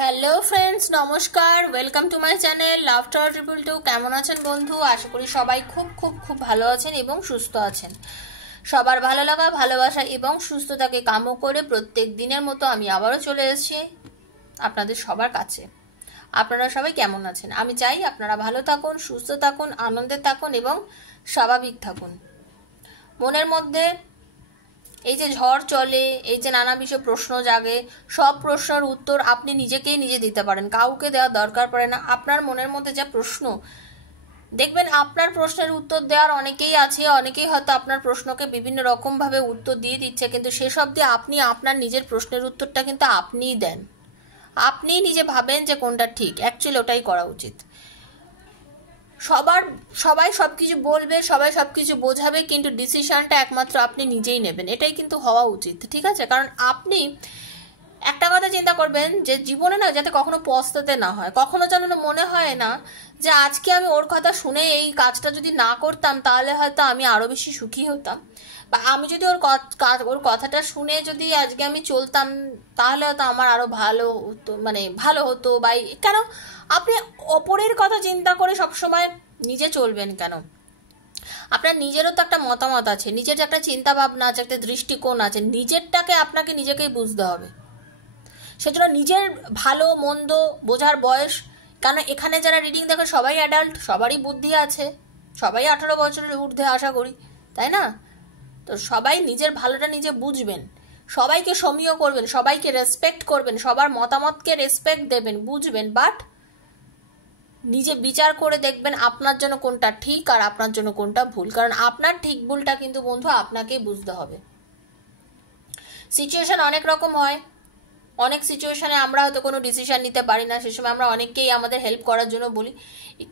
Hello friends, নমস্কার। Welcome to my channel love tower 222। কেমন আছেন বন্ধু? আশা করি সবাই খুব খুব খুব ভালো আছেন এবং সুস্থ আছেন। সবার ভালো লাগা, ভালোবাসা এবং সুস্থতাকে কামনা করে প্রত্যেক দিনের মতো আমি আবারও চলে এসেছি আপনাদের সবার কাছে। আপনারা সবাই কেমন আছেন? আমি চাই আপনারা ভালো থাকুন, সুস্থ থাকুন, আনন্দে থাকুন এবং স্বাভাবিক থাকুন। মনের মধ্যে এই যে ঝড় চলে, এই যে নানা বিষয় প্রশ্ন জাগে, সব প্রশ্নের উত্তর আপনি নিজেকেই নিজে দিতে পারেন, কাউকে দেওয়ার দরকার পড়ে না। আপনার মনের মধ্যে যা প্রশ্ন, দেখবেন আপনার প্রশ্নের উত্তর দেওয়ার অনেকেই আছে, অনেকেই হয়তো আপনার প্রশ্নকে বিভিন্ন রকমভাবে উত্তর দিয়ে দিচ্ছে, কিন্তু সেসব দিয়ে আপনি আপনার নিজের প্রশ্নের উত্তরটা কিন্তু আপনিই দেন। আপনিই নিজে ভাবেন যে কোনটা ঠিক। অ্যাকচুয়ালি ওটাই করা উচিত। সবাই সবকিছু বলবে, সবাই সবকিছু বোঝাবে, কিন্তু ডিসিশনটা একমাত্র আপনি নিজেই নেবেন। এটাই কিন্তু হওয়া উচিত, ঠিক আছে? কারণ আপনি একটা কথা চিন্তা করবেন যে জীবনে না যাতে কখনো পস্তাতে না হয়, কখনো যেন মনে হয় না যে আজকে আমি ওর কথা শুনে এই কাজটা যদি না করতাম তাহলে হয়তো আমি আরো বেশি সুখী হতাম, বা আমি যদি ওর কথাটা শুনে যদি আজকে আমি চলতাম তাহলে হয়তো আমার আরো ভালো হতো, মানে ভালো হতো। বা কেন আপনি অপরের কথা চিন্তা করে সবসময় নিজে চলবেন কেন? আপনার নিজেরও তো একটা মতামত আছে, নিজের একটা চিন্তা ভাবনা আছে, একটা দৃষ্টিকোণ আছে। নিজেরটাকে আপনাকে নিজেকেই বুঝতে হবে। সেজন্য নিজের ভালো মন্দ বোঝার বয়স, কারণ এখানে যারা রিডিং দেখে সবাই অ্যাডাল্ট, সবারই বুদ্ধি আছে, সবাই 18 বছরের ঊর্ধ্বে আশা করি, তাই না? তো সবাই নিজের ভালোটা নিজে বুঝবেন, সবাইকে সমীহ করবেন, সবাইকে রেসপেক্ট করবেন, সবার মতামতকে রেসপেক্ট দেবেন, বুঝবেন, বাট নিজে বিচার করে দেখবেন আপনার জন্য কোনটা ঠিক আর আপনার জন্য কোনটা ভুল। কারণ আপনার ঠিক ভুলটা কিন্তু বন্ধু আপনাকেই বুঝতে হবে। সিচুয়েশন অনেক রকম হয়, অনেক সিচুয়েশনে আমরা হয়তো কোনো ডিসিশন নিতে পারি না, সে সময় আমরা অনেককেই আমাদের হেল্প করার জন্য বলি।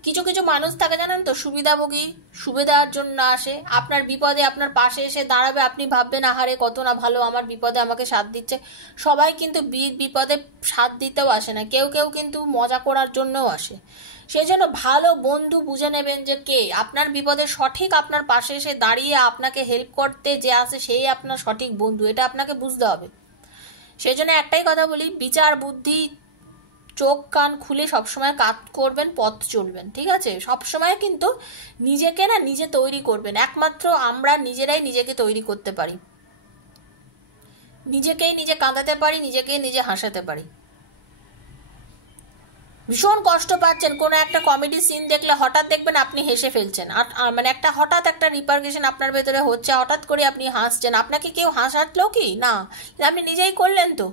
কিছু কিছু মানুষ থাকে জানেন তো, সুবিধাভোগী, সুবিধার জন্য আসে। আপনার বিপদে আপনার পাশে এসে দাঁড়াবে, আপনি ভাববেন আহারে কত না ভালো, আমার বিপদে আমাকে সাথ দিচ্ছে। সবাই কিন্তু বিপদে সাথ দিতেও আসে না, কেউ কেউ কিন্তু মজা করার জন্যও আসে। সেই জন্য ভালো বন্ধু বুঝে নেবেন যে কে আপনার বিপদে সঠিক আপনার পাশে এসে দাঁড়িয়ে আপনাকে হেল্প করতে যে আসে সেই আপনার সঠিক বন্ধু, এটা আপনাকে বুঝতে হবে। সেই জন্য একটাই কথা বলি, বিচার বুদ্ধি চোখ কান খুলে সবসময় কাজ করবেন, পথ চলবেন, ঠিক আছে? সবসময় কিন্তু নিজেকে না নিজে তৈরি করবেন। একমাত্র আমরা নিজেরাই নিজেকে তৈরি করতে পারি, নিজেকেই নিজে কাঁদাতে পারি, নিজেকেই নিজে হাসাতে পারি। ভীষণ কষ্ট পাচ্ছেন, কোনো একটা কমেডি সিন দেখলে হঠাৎ দেখবেন আপনি হেসে ফেলছেন, আর মানে একটা হঠাৎ একটা রিপারকেশন আপনার ভেতরে হচ্ছে, হঠাৎ করে আপনি হাসছেন। আপনাকে কেউ হাসাতলো কি না, আপনি নিজেই করলেন তো।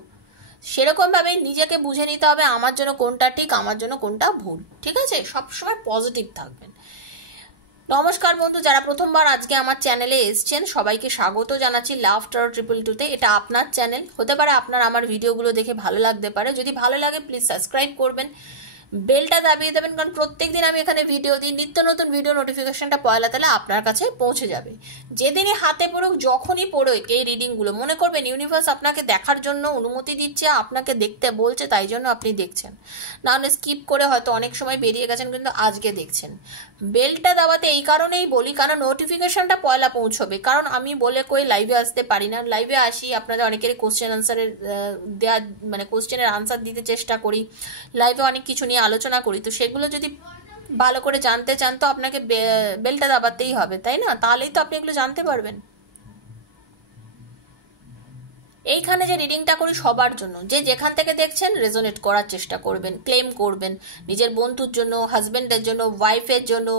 সেরকমভাবেই নিজেকে বুঝে নিতে হবে আমার জন্য কোনটা ঠিক, আমার জন্য কোনটা ভুল, ঠিক আছে? সবসময় পজিটিভ থাকবেন। নমস্কার বন্ধু, যারা প্রথমবার আজকে আমার চ্যানেলে এসছেন সবাইকে স্বাগত জানাচ্ছি লাভ টাওয়ার 222-তে। এটা আপনার চ্যানেল, হতে পারে আপনার আমার ভিডিওগুলো দেখে ভালো লাগতে পারে। যদি ভালো লাগে প্লিজ সাবস্ক্রাইব করবেন, বেলটা দাবিয়ে দেবেন, কারণ প্রত্যেকদিন আমি এখানে ভিডিও দিই, নিত্য নতুন ভিডিও নোটিফিকেশনটা পয়লা তাহলে আপনার কাছে পৌঁছে যাবে। যেদিনই হাতে পড়ুক, যখনই পড়ুক এই রিডিংগুলো, মনে করবেন ইউনিভার্স আপনাকে দেখার জন্য অনুমতি দিচ্ছে, আপনাকে দেখতে বলছে, তাই জন্য আপনি দেখছেন। নাহলে স্কিপ করে হয়তো অনেক সময় বেরিয়ে গেছেন, কিন্তু আজকে দেখছেন। বেলটা দাবাতে এই কারণেই বলি, কারণ নোটিফিকেশনটা পয়লা পৌঁছবে। কারণ আমি বলে কই লাইভে আসতে পারি না, লাইভে আসি আপনাদের অনেকেরই কোশ্চেন আনসারের দেওয়া, মানে কোশ্চেনের আনসার দিতে চেষ্টা করি, লাইভে অনেক কিছু নিয়ে আলোচনা করি। তো সেগুলো যদি ভালো করে জানতে চান তো আপনাকে বেলটা দাবাতেই হবে, তাই না? তাহলেই তো আপনি এগুলো জানতে পারবেন। এইখানে যে রিডিংটা করি সবার জন্য, যে যেখান থেকে দেখছেন রেজোনেট করার চেষ্টা করবেন, ক্লেম করবেন নিজের বন্ধুর জন্য, হাজবেন্ডের জন্য, ওয়াইফের জন্য,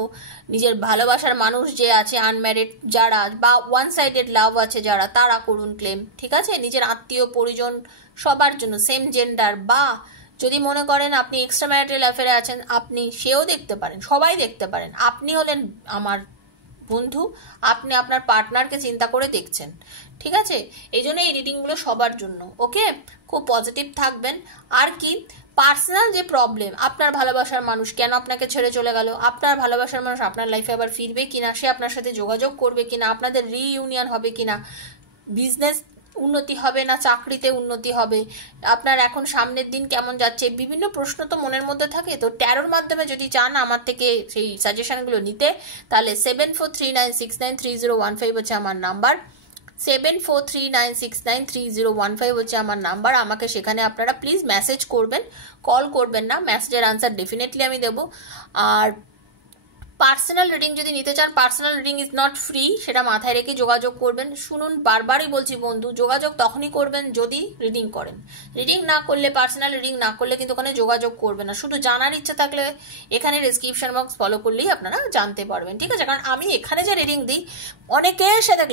নিজের ভালোবাসার মানুষ যে আছে আনম্যারিড যারা, বা ওয়ান সাইডেড লাভ আছে যারা, তারা করুন ক্লেম, ঠিক আছে? নিজের আত্মীয় পরিজন সবার জন্য, সেম জেন্ডার, বা যদি মনে করেন আপনি এক্সট্রা ম্যারিটাল অ্যাফেয়ারে আছেন আপনি সেও দেখতে পারেন, সবাই দেখতে পারেন। আপনি হলেন আমার বন্ধু, আপনি আপনার পার্টনারকে চিন্তা করে দেখছেন, ঠিক আছে? এই জন্য এই রিডিংগুলো সবার জন্য, ওকে? খুব পজিটিভ থাকবেন। আর কি, পার্সোনাল যে প্রবলেম, আপনার ভালোবাসার মানুষ কেন আপনাকে ছেড়ে চলে গেল, আপনার ভালোবাসার মানুষ আপনার লাইফে আবার ফিরবে কিনা, সে আপনার সাথে যোগাযোগ করবে কিনা, আপনাদের রিইউনিয়ন হবে কিনা, বিজনেস উন্নতি হবে না চাকরিতে উন্নতি হবে, আপনার এখন সামনের দিন কেমন যাচ্ছে, বিভিন্ন প্রশ্ন তো মনের মধ্যে থাকে। তো ট্যারোর মাধ্যমে যদি চান আমার থেকে সেই সাজেশনগুলো নিতে, তাহলে 7439693015 হচ্ছে আমার নাম্বার। 7439693015 হচ্ছে আমার নাম্বার। আমাকে সেখানে আপনারা প্লিজ মেসেজ করবেন, কল করবেন না। মেসেজের আনসার ডেফিনেটলি আমি দেবো। আর পার্সোনাল রিডিং যদি নিতে চান, personal reading is not free, সেটা মাথায় রেখে যোগাযোগ করবেন। শুনুন, বারবারই বলছি বন্ধু, যোগাযোগ তখনই করবেন যদি রিডিং করেন। রিডিং না করলে, পার্সোনাল রিডিং না করলে কিন্তু ওখানে যোগাযোগ করবেন না। শুধু জানার ইচ্ছা থাকলে এখানে ডেসক্রিপশন বক্স ফলো করলেই আপনারা জানতে পারবেন, ঠিক আছে? কারণ আমি এখানে যে রিডিং দিই অনেকের সাথে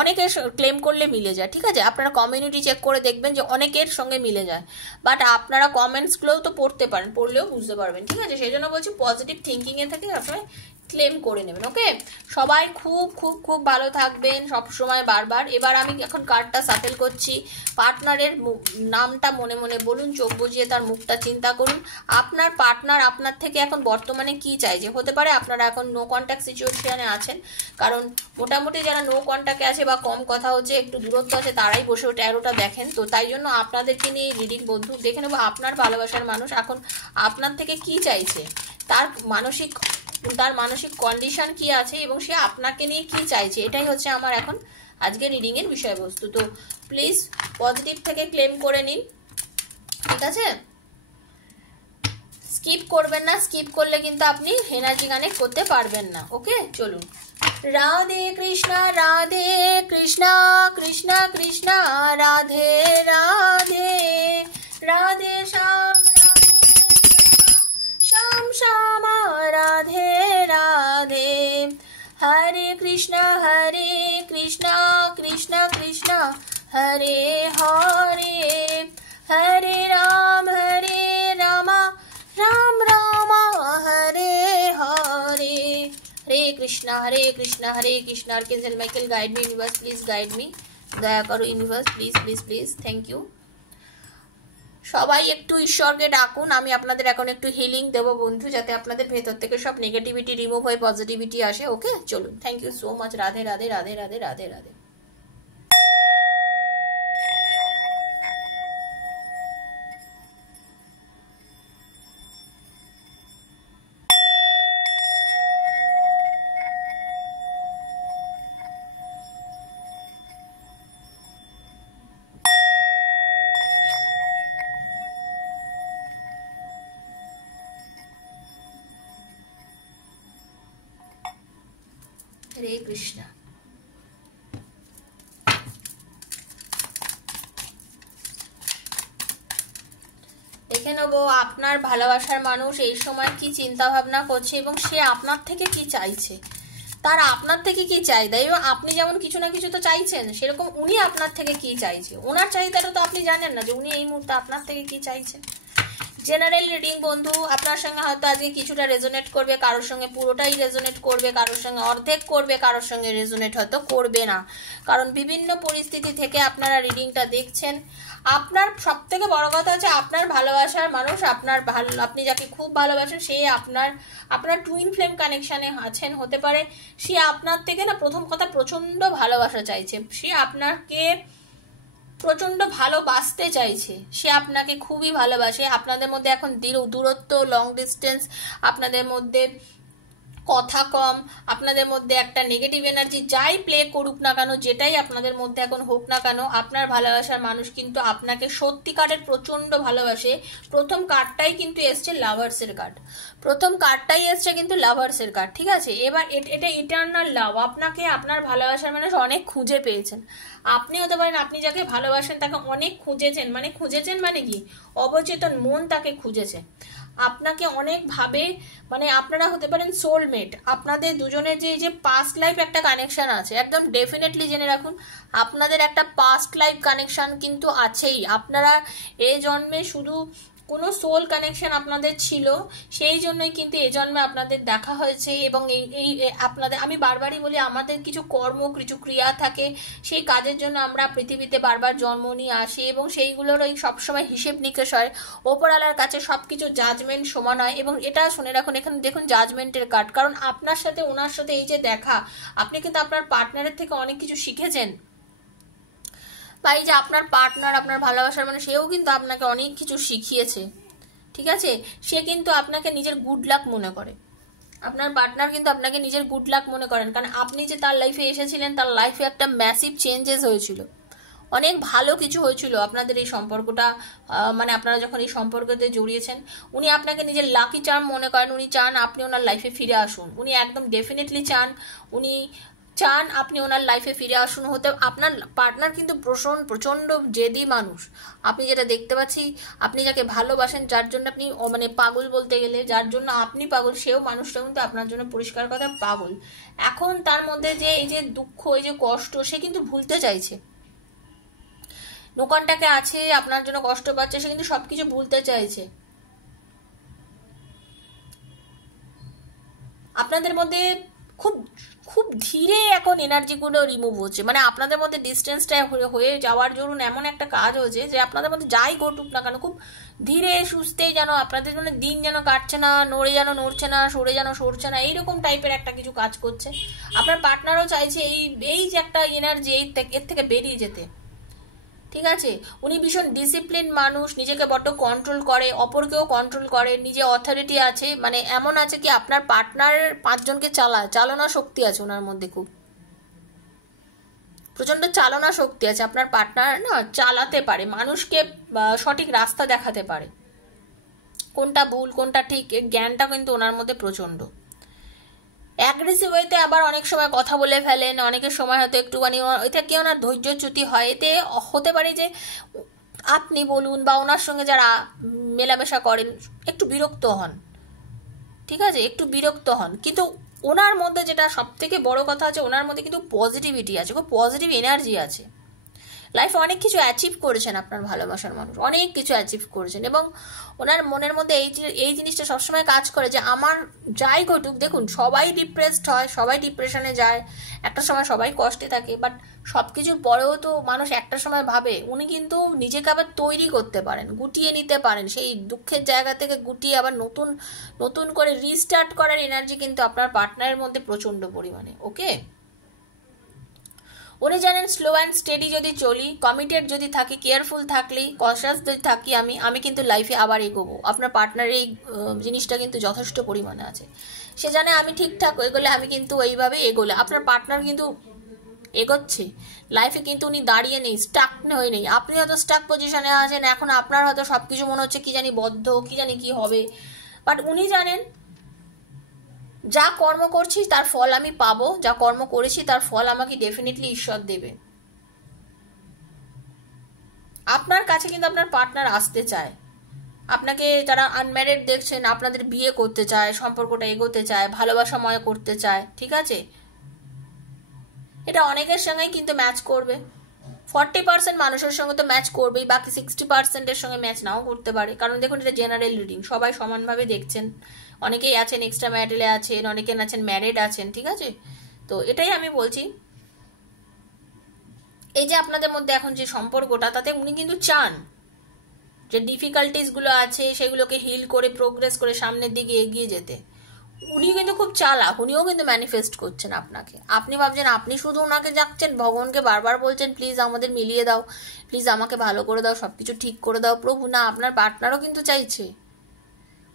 অনেকের ক্লেম করলে মিলে যায়, ঠিক আছে? আপনারা কমিউনিটি চেক করে দেখবেন যে অনেকের সঙ্গে মিলে যায়, বাট আপনারা কমেন্টসগুলোও তো পড়তে পারেন, পড়লেও বুঝতে পারবেন, ঠিক আছে? সেই জন্য বলছি পজিটিভ থিঙ্কিংয়ে থেকে আপনারা ক্লেম করে নেবেন। ওকে, সবাই খুব খুব খুব ভালো থাকবেন সবসময়, বারবার। এবার আমি এখন কার্ডটা সাটেল করছি। পার্টনারের নামটা মনে মনে বলুন, চোখ বুজিয়ে তার মুখটা চিন্তা করুন। আপনার পার্টনার আপনার থেকে এখন বর্তমানে কি চাইছে? হতে পারে আপনারা এখন নো কন্ট্যাক্ট সিচুয়েশনে আছেন, কারণ মোটামুটি যারা নো কন্ট্যাক্টে আছে বা কম কথা হচ্ছে, একটু দূরত্ব আছে, তারাই বসে ট্যারোটা দেখেন। তো তাই জন্য আপনাদেরকে নিয়ে রিডিং বন্ধু দেখে নেবো আপনার ভালোবাসার মানুষ এখন আপনার থেকে কি চাইছে, তার মানসিক কন্ডিশন কি আছে এবং সে আপনাকে নিয়ে কি চাইছে, এটাই হচ্ছে আমার এখন আজকে রিডিং এর বিষয়বস্তু। তো প্লিজ পজিটিভ থেকে ক্লেম করে নিন, ঠিক আছে? স্কিপ করবেন না, স্কিপ করলে কিন্তু আপনি এনার্জি কানেক্ট করতে পারবেন না। ওকে, চলুন। Radhe Krishna Krishna Krishna Radhe Radhe, Radhe Shyam Shyam Shyam Radhe Radhe, Hare Krishna Krishna Krishna Hare Hare, Hare Ram Ram Ram Hare Hare, Hare Krishna Hare Krishna. Archangel Michael, guide me universe, please guide me, দয়া করো universe, please please please, thank you. সবাই একটু ঈশ্বরকে ডাকুন, আমি আপনাদের এখন একটু হিলিং দেবো বন্ধু, যাতে আপনাদের ভেতর থেকে সব নেগেটিভিটি রিমুভ হয়ে পজিটিভিটি আসে। ওকে, চলুন। Thank you so much. Radhe Radhe Radhe Radhe Radhe Radhe. Hare Krishna. দেখে নেবো আপনার ভালোবাসার মানুষ এই সময় কি চিন্তা ভাবনা করছে এবং সে আপনার থেকে কি চাইছে, তার আপনার থেকে কি চাহিদা। এবং আপনি যেমন কিছু না কিছু তো চাইছেন, সেরকম উনি আপনার থেকে কি চাইছে, ওনার চাহিদাটা তো আপনি জানেন না যে উনি এই মুহূর্তে আপনার থেকে কি চাইছেন। জেনারেল রিডিং বন্ধু, আপনার সঙ্গে হয়তো আজকে কিছুটা রেজোনেট করবে, কারোর সঙ্গে পুরোটাই রেজোনেট করবে, কারোর সঙ্গে অর্ধেক করবে, কারোর সঙ্গে রেজোনেট হয়তো করবে না, কারণ বিভিন্ন পরিস্থিতি থেকে আপনারা রিডিংটা দেখছেন। আপনার সব থেকে বড় কথা হচ্ছে আপনার ভালোবাসার মানুষ, আপনি যাকে খুব ভালোবাসেন, সে আপনার টুইন ফ্লেম কানেকশানে আছেন। হতে পারে সে আপনার থেকে না, প্রথম কথা প্রচণ্ড ভালোবাসা চাইছে, সে আপনাকে প্রচন্ড ভালোবাসতে চাইছে, সে আপনাকে খুবই ভালোবাসে। আপনাদের মধ্যে এখন দূরত্ব, লং ডিস্টেন্স, আপনাদের মধ্যে কথা কম, আপনাদের মধ্যে একটা নেগেটিভ এনার্জি যাই প্লে করুক না কেন, যেটাই আপনাদের মধ্যে এখন হোক না কেন, আপনার ভালোবাসার মানুষ কিন্তু আপনাকে সত্যিকারের প্রচন্ড ভালোবাসে। প্রথম কার্ডটাই কিন্তু এসছে লাভার্সের কার্ড, প্রথম কার্ডটাই এসছে কিন্তু লাভার্সের কার্ড, ঠিক আছে? এবার এটা ইটার্নাল লাভ, আপনাকে আপনার ভালোবাসার মানুষ অনেক খুঁজে পেয়েছেন। আপনি হতে পারেন আপনি যাকে ভালোবাসেন তাকে অনেক খুঁজেছেন, মানে কি অবচেতন মন তাকে খুঁজেছে আপনাকে অনেকভাবে, মানে আপনারা হতে পারেন সোলমেট। আপনাদের দুজনের যে পাস্ট লাইফ একটা কানেকশন আছে, একদম ডেফিনেটলি জেনে রাখুন আপনাদের একটা পাস্ট লাইফ কানেকশন কিন্তু আছেই। আপনারা এই জন্মে শুধু কোনো সোল কানেকশন আপনাদের ছিল, সেই জন্যই কিন্তু এই জন্মে আপনাদের দেখা হয়েছে। এবং এই আপনাদের, আমি বারবারই বলি, আমাদের কিছু কর্ম, কিছু ক্রিয়া থাকে, সেই কাজের জন্য আমরা পৃথিবীতে বারবার জন্ম নিয়ে আসি এবং সেইগুলোর ওই সবসময় হিসেব নিকেশ হয়। ওপরওয়ালার কাছে সব কিছু জাজমেন্ট সমান হয়। এবং এটা শুনে রাখুন, এখানে দেখুন জাজমেন্টের কার্ড, কারণ আপনার সাথে ওনার সাথে এই যে দেখা, আপনি কিন্তু আপনার পার্টনারের থেকে অনেক কিছু শিখেছেন। বা এই যে আপনার পার্টনার, আপনার ভালোবাসার মানে, সেও কিন্তু আপনাকে অনেক কিছু শিখিয়েছে, ঠিক আছে? সে কিন্তু আপনাকে নিজের গুড লাক মনে করে, আপনার পার্টনার কিন্তু আপনাকে নিজের গুড লাক মনে করেন, কারণ আপনি যে তার লাইফে এসেছিলেন, তার লাইফে একটা ম্যাসিভ চেঞ্জেস হয়েছিল, অনেক ভালো কিছু হয়েছিল আপনাদের এই সম্পর্কটা। মানে আপনারা যখন এই সম্পর্কতে জড়িয়েছেন, উনি আপনাকে নিজের লাকি চার্ম মনে করেন। উনি চান আপনি ওনার লাইফে ফিরে আসুন, উনি একদম ডেফিনেটলি চান, উনি চান আপনি ওনার লাইফে ফিরে আসুন। হতে আপনার পার্টনার কিন্তু প্রচণ্ড জেদি মানুষ। আপনি যেটা দেখতে পাচ্ছি, আপনি যাকে ভালোবাসেন, যার জন্য আপনি মানে পাগল বলতে গেলে, যার জন্য আপনি পাগল, সেও মানুষটা কিন্তু আপনার জন্য পরিষ্কার কথা পাগল। এখন তার মধ্যে যে এই যে দুঃখ, এই যে কষ্ট, সে কিন্তু ভুলতে চাইছে। নোকানটাকে আছে, আপনার জন্য কষ্ট পাচ্ছে, সে কিন্তু সবকিছু ভুলতে চাইছে। আপনাদের মধ্যে খুব খুব ধীরে এখন এনার্জিগুলো রিমুভ হচ্ছে, মানে আপনাদের মধ্যে ডিস্টেন্সটা হয়ে যাওয়ার জন্য এমন একটা কাজ হয়েছে যে আপনাদের মধ্যে যাই ঘটুক না কেন, খুব ধীরে সুস্থে যেন আপনাদের মানে দিন যেন কাটছে না, নড়ে যেন নড়ছে না, সরে যেন সরছে না, এইরকম টাইপের একটা কিছু কাজ করছে। আপনার পার্টনারও চাইছে এই যে একটা এনার্জি, এর থেকে বেরিয়ে যেতে। ঠিক আছে, উনি ভীষণ ডিসিপ্লিন মানুষ, নিজেকে বড্ড কন্ট্রোল করে, অপরকেও কন্ট্রোল করে, নিজে অথরিটি আছে, মানে এমন আছে কি আপনার পার্টনার 5 জনকে চালনা শক্তি আছে ওনার মধ্যে, খুব প্রচন্ড চালনা শক্তি আছে আপনার পার্টনার, না চালাতে পারে মানুষকে, সঠিক রাস্তা দেখাতে পারে, কোনটা ভুল কোনটা ঠিক জ্ঞানটা কিন্তু ওনার মধ্যে প্রচন্ড। অ্যাগ্রেসিভ ওয়েতে আবার অনেক সময় কথা বলে ফেলেন, অনেকের সময় হয়তো একটুখানি এটা কি ওনার ধৈর্যচ্যুতি হয়, এতে হতে পারে যে আপনি বলুন বা ওনার সঙ্গে যারা মেলামেশা করেন একটু বিরক্ত হন, ঠিক আছে, একটু বিরক্ত হন। কিন্তু ওনার মধ্যে যেটা সব থেকে বড় কথা আছে, ওনার মধ্যে কিন্তু পজিটিভিটি আছে, খুব পজিটিভ এনার্জি আছে। লাইফে অনেক কিছু অ্যাচিভ করেছেন আপনার ভালোবাসার মানুষ, অনেক কিছু অ্যাচিভ করেছেন, এবং ওনার মনের মধ্যে এই জিনিসটা সবসময় কাজ করে যে আমার যাই ঘটুক, দেখুন সবাই ডিপ্রেসড হয়, সবাই ডিপ্রেশনে যায়, একটা সময় সবাই কষ্টে থাকে, বাট সব কিছুর পরেও তো মানুষ একটা সময় ভাবে উনি কিন্তু নিজেকে আবার তৈরি করতে পারেন, গুটিয়ে নিতে পারেন, সেই দুঃখের জায়গা থেকে গুটিয়ে আবার নতুন নতুন করে রিস্টার্ট করার এনার্জি কিন্তু আপনার পার্টনারের মধ্যে প্রচণ্ড পরিমাণে। ওকে, উনি জানেন স্লো অ্যান্ড স্টেডি যদি চলি, কমিটেড যদি থাকি, কেয়ারফুল থাকলে, কনসিয়াস যদি থাকি, আমি কিন্তু লাইফে আবার এগোবো। আপনার পার্টনারের এই জিনিসটা কিন্তু যথেষ্ট পরিমাণে আছে, সে জানে আমি ঠিকঠাক এগোলে, আমি কিন্তু এইভাবে এগোলে, আপনার পার্টনার কিন্তু এগোচ্ছে লাইফে, কিন্তু উনি দাঁড়িয়ে নেই, স্টাক হয়ে নেই। আপনি হয়তো স্টাক পজিশনে আছেন, এখন আপনার হয়তো সবকিছু মনে হচ্ছে কি জানি বদ্ধ, কি জানি কি হবে, বাট উনি জানেন যা কর্ম করছি তার ফল আমি পাবো, যা কর্ম করেছি তার ফল আমাকে ডেফিনেটলি ঈশ্বর দেবে। আপনার কাছে কিন্তু আপনার পার্টনার আসতে চায়, আপনাকে যারা আনম্যারিড দেখছেন, আপনাদের বিয়ে করতে চায়, সম্পর্কটা এগোতে চায়, ভালোবাসাময় করতে চায়, ঠিক আছে, এটা অনেকের সঙ্গেই কিন্তু ম্যাচ করবে। 40% মানুষের সঙ্গে তো ম্যাচ করবেই, বাকি 60%-এর সঙ্গে ম্যাচ নাও করতে পারে, কারণ দেখুন এটা জেনারেল রিডিং, সবাই সমানভাবে দেখছেন, অনেকেই আছেন এক্সট্রা ম্যারিটালে আছেন, অনেকে আছেন ম্যারিড আছেন, ঠিক আছে। তো এটাই আমি বলছি, এই যে আপনাদের মধ্যে এখন যে সম্পর্কটা, তাতে উনি কিন্তু চান যে ডিফিকাল্টিসগুলো আছে সেগুলোকে হিল করে প্রোগ্রেস করে সামনের দিকে এগিয়ে যেতে। উনি কিন্তু খুব চালাক, উনিও কিন্তু ম্যানিফেস্ট করছেন আপনাকে। আপনি ভাবছেন আপনি শুধু ওনাকে যাচ্ছেন, ভগবানকে বারবার বলছেন প্লিজ আমাদের মিলিয়ে দাও, প্লিজ আমাকে ভালো করে দাও, সবকিছু ঠিক করে দাও প্রভু, না আপনার পার্টনারও কিন্তু চাইছে,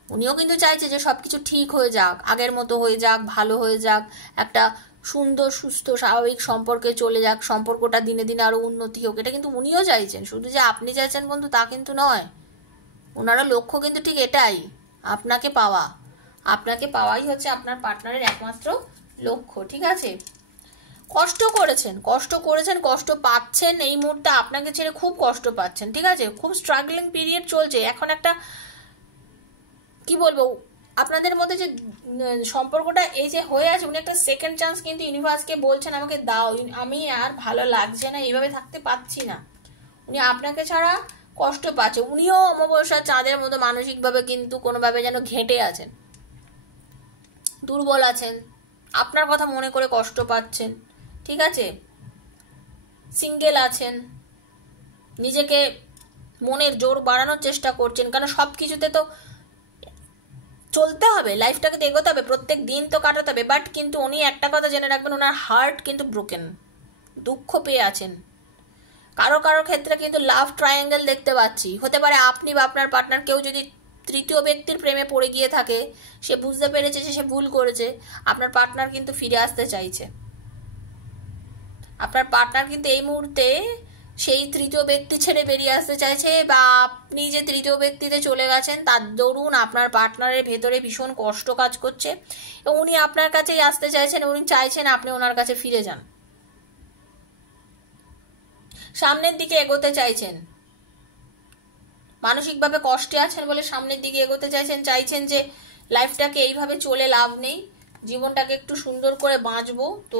উনিও কিন্তু চাইছে যে সবকিছু ঠিক হয়ে যাক, আগের মতো হয়ে যাক, ভালো হয়ে যাক, একটা সুন্দর সুস্থ স্বাভাবিক সম্পর্কে চলে যাক, সম্পর্কটা দিনে দিনে আরো উন্নতি হোক, এটা কিন্তু উনিও চাইছেন। শুধু যে আপনি চাইছেন বন্ধু তা কিন্তু নয়, ওনারও লক্ষ্য কিন্তু ঠিক এটাই, আপনাকে পাওয়া, আপনাকে পাওয়াই হচ্ছে আপনার পার্টনারের একমাত্র লক্ষ্য, ঠিক আছে। কষ্ট করেছেন, কষ্ট পাচ্ছেন, এই মুহূর্তে আপনাকে ছেড়ে খুব কষ্ট পাচ্ছেন, ঠিক আছে, খুব স্ট্রাগলিং পিরিয়ড চলছে এখন। একটা কি বলবো, আপনাদের মধ্যে যে সম্পর্কটা এই যে হয়ে আছে, উনি একটা সেকেন্ড চান্স কিন্তু ইউনিভার্সকে বলছেন আমাকে দাও, আমি আর ভালো লাগছে না, এইভাবে থাকতে পাচ্ছি না, উনি আপনাকে ছাড়া কষ্ট পাচ্ছে। উনিও অমাবস্যা চাঁদের মতো মানসিকভাবে কিন্তু কোনোভাবে যেন ঘেঁটে আছেন, দুর্বল আছেন, আপনার কথা মনে করে কষ্ট পাচ্ছেন, ঠিক আছে, সিঙ্গেল আছেন, নিজেকে মনের জোর বাড়ানোর চেষ্টা করছেন, কারণ সব কিছুতে তো চলতে হবে, লাইফটাকে তো এগোতে হবে, প্রত্যেক দিন তো কাটাতে হবে, বাট কিন্তু উনি একটা কথা জেনে রাখবেন, ওনার হার্ট কিন্তু ব্রোকেন, দুঃখ পেয়ে আছেন। কারো কারো ক্ষেত্রে কিন্তু লাভ ট্রায়াঙ্গেল দেখতে পাচ্ছি, হতে পারে আপনি বা আপনার পার্টনার কেউ যদি তৃতীয় ব্যক্তির প্রেমে পড়ে গিয়ে থাকে, সে বুঝতে পেরেছে যে সে ভুল করেছে, আপনার পার্টনার কিন্তু ফিরে আসতে চাইছে। আপনার পার্টনার কিন্তু এই মুহূর্তে সেই তৃতীয় ব্যক্তি ছেড়ে বেরিয়ে আসতে চাইছে, বা আপনি যে তৃতীয় ব্যক্তিতে চলে গেছেন তার দরুন আপনার পার্টনারের ভেতরে ভীষণ কষ্ট কাজ করছে এবং উনি আপনার কাছেই আসতে চাইছেন, উনি চাইছেন আপনি ওনার কাছে ফিরে যান, সামনের দিকে এগোতে চাইছেন। মানসিকভাবে কষ্টে আছেন বলে সামনের দিকে এগোতে চাইছেন যে লাইফটাকে এইভাবে চলে লাভ নেই, জীবনটাকে একটু সুন্দর করে বাঁচবো, তো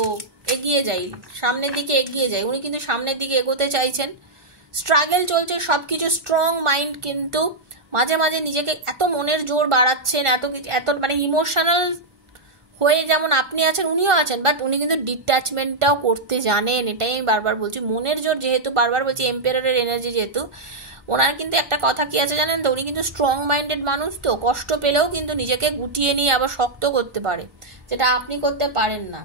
এগিয়ে যাই, সামনের দিকে এগিয়ে যাই। উনি কিন্তু সামনের দিকে এগোতে চাইছেন, স্ট্রাগল চলছে সব কিছু, স্ট্রং মাইন্ড, কিন্তু মাঝে মাঝে নিজেকে এত মনের জোর বাড়াচ্ছেন, এত মানে ইমোশনাল হয়ে যেমন আপনি আছেন উনিও আছেন, বাট উনি কিন্তু ডিট্যাচমেন্টটাও করতে জানেন। এটাই আমি বারবার বলছি, মনের জোর যেহেতু, বারবার বলছি এম্পায়ারের এনার্জি যেহেতু, ওনার কিন্তু একটা কথা কি আছে জানেন তো, উনি কিন্তু স্ট্রং মাইন্ডেড মানুষ, তো কষ্ট পেলেও কিন্তু নিজেকে গুটিয়ে নিয়ে আবার শক্ত করতে পারে, যেটা আপনি করতে পারেন না।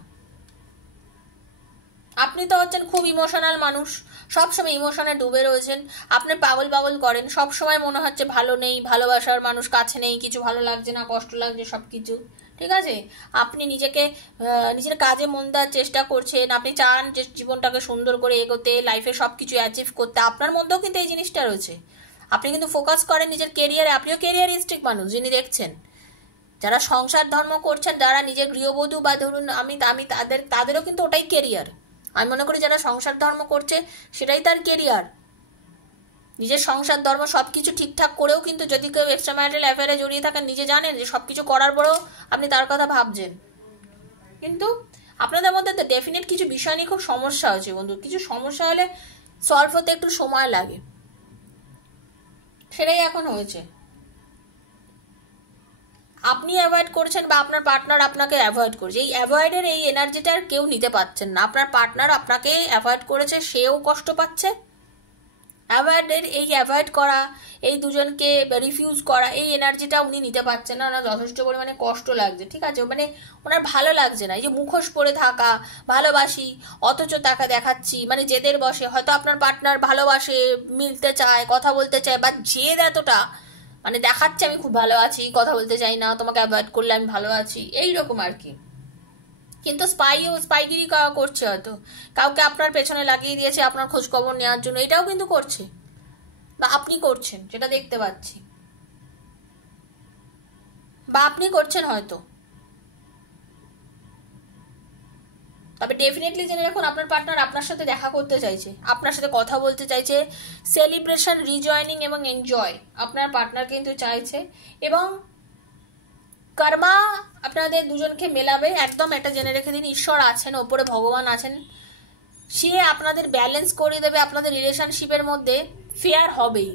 আপনি তো হচ্ছেন খুব ইমোশনাল মানুষ, সবসময় ইমোশনে ডুবে রয়েছেন, আপনি পাগল পাগল করেন, সবসময় মনে হচ্ছে ভালো নেই, ভালোবাসার মানুষ কাছে নেই, কিছু ভালো লাগছে না, কষ্ট লাগছে সব কিছু, ঠিক আছে। আপনি নিজের কাজে মন দেওয়ার চেষ্টা করছেন, আপনি চান যে জীবনটাকে সুন্দর করে এগোতে, লাইফে সব কিছু অ্যাচিভ করতে, আপনার মধ্যেও কিন্তু এই জিনিসটা রয়েছে। আপনি কিন্তু ফোকাস করেন নিজের কেরিয়ারে, আপনিও কেরিয়ারিস্টিক মানুষ যিনি দেখছেন। যারা সংসার ধর্ম করছেন, যারা নিজের গৃহবধূ, বা ধরুন আমি তাদেরও কিন্তু ওটাই কেরিয়ার। আমি মনে করি যারা সংসার ধর্ম করছে সেটাই তার কেরিয়ার। নিজের সংসার ধর্ম সবকিছু ঠিকঠাক করেও কিন্তু যদি কেউ এক্সট্রা ম্যারিটাল অ্যাফেয়ারে জড়িয়ে থাকেন, নিজে জানেন যে সবকিছু করার পরেও আপনি তার কথা ভাবছেন, কিন্তু আপনাদের মধ্যে তো ডেফিনেট কিছু বিষয় নিয়ে খুব সমস্যা হচ্ছে বন্ধু। কিছু সমস্যা হলে সলভ হতে একটু সময় লাগে, সেটাই এখন হয়েছে। আপনি অ্যাভয়েড করছেন বা আপনার পার্টনার আপনাকে অ্যাভয়েড করছে, এই অ্যাভয়েডের এই এনার্জিটা আর কেউ নিতে পারছেন না। আপনার পার্টনার আপনাকে অ্যাভয়েড করেছে, সেও কষ্ট পাচ্ছে। অ্যাভয়েড করা, এই দুজনকে রিফিউজ করা, এই এনার্জিটা উনি নিতে পারছেন না, ওনার যথেষ্ট পরিমাণে কষ্ট লাগছে, ঠিক আছে, মানে ওনার ভালো লাগছে না। এই যে মুখোশ পরে থাকা, ভালোবাসি অথচ তাকে দেখাচ্ছি, মানে জেদের বসে, হয়তো আপনার পার্টনার ভালোবাসে, মিলতে চায়, কথা বলতে চায়, বা জেদ এতটা, মানে দেখাচ্ছে আমি খুব ভালো আছি, কথা বলতে চাই না, তোমাকে অ্যাভয়েড করলে আমি ভালো আছি, এইরকম আর কি। কিন্তু স্পাইগিরি করছে, হয়তো কাউকে আপনার পেছনে লাগিয়ে দিয়েছে আপনার খোঁজ খবর নেওয়ার জন্য, এটাও কিন্তু করছে, বা আপনি করছেন, যেটা দেখতে পাচ্ছি, বা আপনি করছেন হয়তো। তবে ডেফিনেটলি জেনে রাখুন, আপনার পার্টনার আপনার সাথে দেখা করতে চাইছে, আপনার সাথে কথা বলতে চাইছে, সেলিব্রেশন, রিজয়নিং এবং এনজয় আপনার পার্টনার কিন্তু চাইছে, এবং কর্মা আপনাদের দুজনকে মেলাবে। একদম এটা জেনে রেখে দিন, ঈশ্বর আছেন, ওপরে ভগবান আছেন, সে আপনাদের ব্যালেন্স করে দেবে। আপনাদের রিলেশনশিপের মধ্যে ফেয়ার হবেই।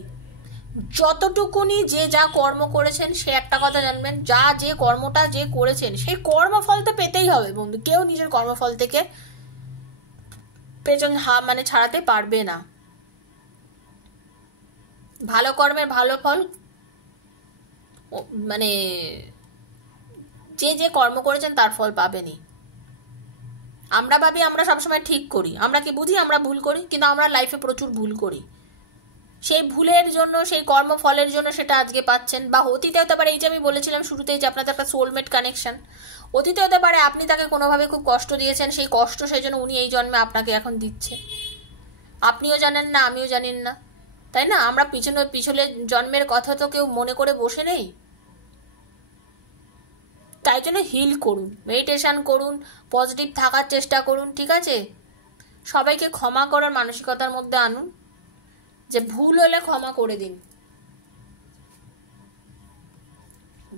যতটুকুনি যে যা কর্ম করেছেন, সে একটা কথা জানবেন, যে কর্মটা যে করেছেন সেই কর্মফল তো পেতেই হবে বন্ধু। কেউ নিজের কর্মফল থেকে পেছন মানে ছাড়াতে পারবে না। ভালো কর্মের ভালো ফল, মানে যে কর্ম করেছেন তার ফল পাবেনি। আমরা ভাবি আমরা সবসময় ঠিক করি, আমরা কি বুঝি আমরা ভুল করি, কিন্তু আমরা লাইফে প্রচুর ভুল করি। সেই ভুলের জন্য, সেই কর্মফলের জন্য সেটা আজকে পাচ্ছেন। বা অতীতে হতে পারে, এই যে আমি বলেছিলাম শুরুতেই যে আপনাদের একটা সোলমেট কানেকশন, অতীতে হতে পারে আপনি তাকে কোনোভাবে খুব কষ্ট দিয়েছেন, সেই কষ্ট সেই জন্য উনি এই জন্মে আপনাকে এখন দিচ্ছে। আপনিও জানেন না, আমিও জানেন না, তাই না? আমরা পিছলে জন্মের কথা তো কেউ মনে করে বসে নেই। তাই জন্য হিল করুন, মেডিটেশন করুন, পজিটিভ থাকার চেষ্টা করুন, ঠিক আছে? সবাইকে ক্ষমা করার মানসিকতার মধ্যে আনুন, যে ভুল হলে ক্ষমা করে দিন,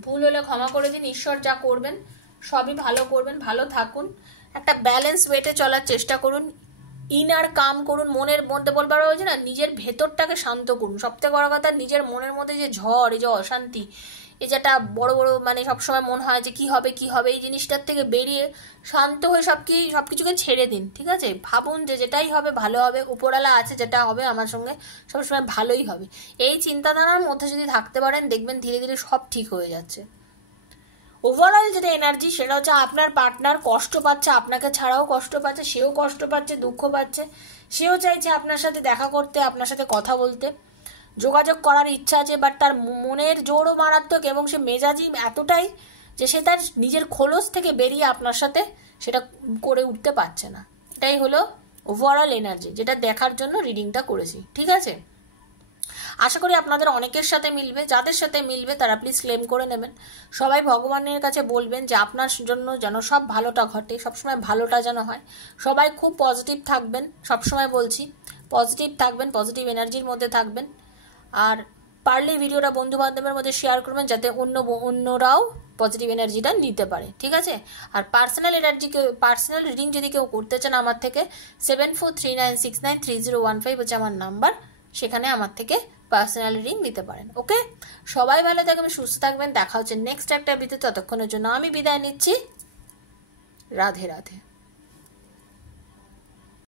ভুল হলে ক্ষমা করে দিন। ঈশ্বর যা করবেন সবই ভালো করবেন। ভালো থাকুন, একটা ব্যালেন্স ওয়েতে চলার চেষ্টা করুন, ইনার কাম করুন। মনের মধ্যে বলবার হয়েছে না, নিজের ভেতরটাকে শান্ত করুন। সবথেকে বড় কথা, নিজের মনের মধ্যে যে ঝড়, এই যে অশান্তি, এই যেটা বড় বড় মানে সবসময় মনে হয় যে কি হবে কি হবে, এই জিনিসটার থেকে বেরিয়ে শান্ত হয়ে সবকিছুকে ছেড়ে দিন, ঠিক আছে? ভাবুন যে যেটাই হবে ভালো হবে, উপরওয়ালা আছে, যেটা হবে আমার সঙ্গে সবসময় ভালোই হবে। এই চিন্তাধারার মধ্যে যদি থাকতে পারেন, দেখবেন ধীরে ধীরে সব ঠিক হয়ে যাচ্ছে। ওভারঅল যেটা এনার্জি, সেটা হচ্ছে আপনার পার্টনার কষ্ট পাচ্ছে, আপনাকে ছাড়াও কষ্ট পাচ্ছে, সেও কষ্ট পাচ্ছে, দুঃখ পাচ্ছে, সেও চাইছে আপনার সাথে দেখা করতে, আপনার সাথে কথা বলতে। যোগাযোগ করার ইচ্ছা আছে, বাট তার মনের জোরও মারাত্মক এবং সে মেজাজি এতটাই যে সে তার নিজের খোলস থেকে বেরিয়ে আপনার সাথে সেটা করে উঠতে পারছে না। এটাই হলো ওভারঅল এনার্জি, যেটা দেখার জন্য রিডিংটা করেছি। ঠিক আছে, আশা করি আপনাদের অনেকের সাথে মিলবে। যাদের সাথে মিলবে তারা প্লিজ ক্লেম করে নেবেন। সবাই ভগবানের কাছে বলবেন যে আপনার জন্য যেন সব ভালোটা ঘটে, সবসময় ভালোটা যেন হয়। সবাই খুব পজিটিভ থাকবেন, সবসময় বলছি পজিটিভ থাকবেন, পজিটিভ এনার্জির মধ্যে থাকবেন। আর পারলে ভিডিওটা বন্ধু বান্ধবের মধ্যে শেয়ার করবেন যাতে অন্যরাও পজিটিভ এনার্জিটা নিতে পারে। ঠিক আছে, আর পার্সোনাল রিডিং যদি কেউ করতে চান আমার থেকে 7439693015 হচ্ছে আমার নাম্বার, সেখানে আমার থেকে পার্সোনাল রিডিং নিতে পারেন। ওকে, সবাই ভালো থাকবেন, সুস্থ থাকবেন। দেখা হচ্ছে নেক্সট একটা ভিডিও, ততক্ষণের জন্য আমি বিদায় নিচ্ছি। রাধে রাধে।